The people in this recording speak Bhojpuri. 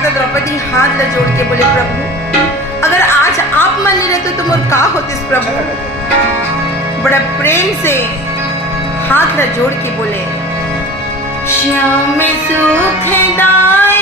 माता द्रौपदी हाथ ला जोड़ के बोले, प्रभु अगर आज आप मन नहीं रहते तो मोर का होतिस प्रभु। बड़ा प्रेम से हाथ ला जोड़ के बोले, श्याम सुखदाई